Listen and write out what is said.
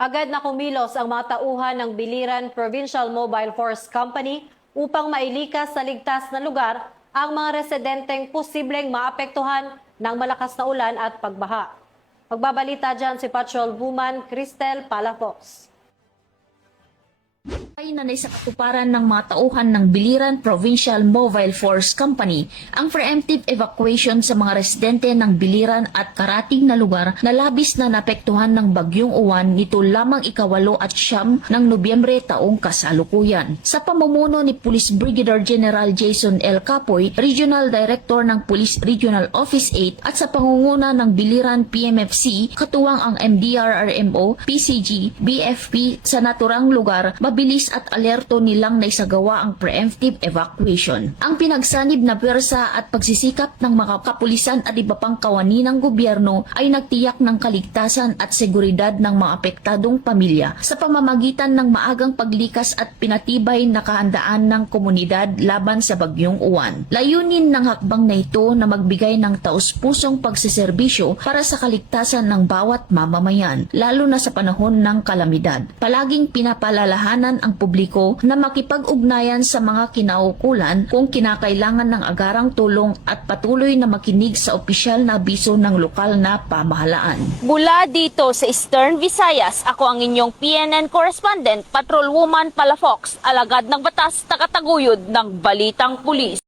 Agad na kumilos ang mga tauhan ng Biliran Provincial Mobile Force Company upang mailikas sa ligtas na lugar ang mga residenteng posibleng maapektuhan ng malakas na ulan at pagbaha. Magbabalita dyan si Patrol Woman Cristel Palafox. Ay na sa katuparan ng mga tauhan ng Biliran Provincial Mobile Force Company ang preemptive evacuation sa mga residente ng Biliran at karating na lugar na labis na napektuhan ng Bagyong Uwan nito lamang 8 at 9 ng Nobyembre taong kasalukuyan. Sa pamumuno ni Police Brigadier General Jason L. Capoy, Regional Director ng Police Regional Office 8 at sa pangunguna ng Biliran PMFC, katuwang ang MDRRMO, PCG, BFP sa naturang lugar, mabilis at alerto nilang naisagawa ang preemptive evacuation. Ang pinagsanib na pwersa at pagsisikap ng mga kapulisan at iba pang kawani ng gobyerno ay nagtiyak ng kaligtasan at seguridad ng mga apektadong pamilya sa pamamagitan ng maagang paglikas at pinatibay na kahandaan ng komunidad laban sa Bagyong Uwan. Layunin ng hakbang na ito na magbigay ng taus-pusong pagseserbisyo para sa kaligtasan ng bawat mamamayan, lalo na sa panahon ng kalamidad. Palaging pinapalalahanan ang publiko na makipag-ugnayan sa mga kinaukulan kung kinakailangan ng agarang tulong at patuloy na makinig sa opisyal na abiso ng lokal na pamahalaan. Mula dito sa Eastern Visayas, ako ang inyong PNN correspondent, Patrol Woman Palafox, alagad ng batas, takataguyod ng Balitang Pulis.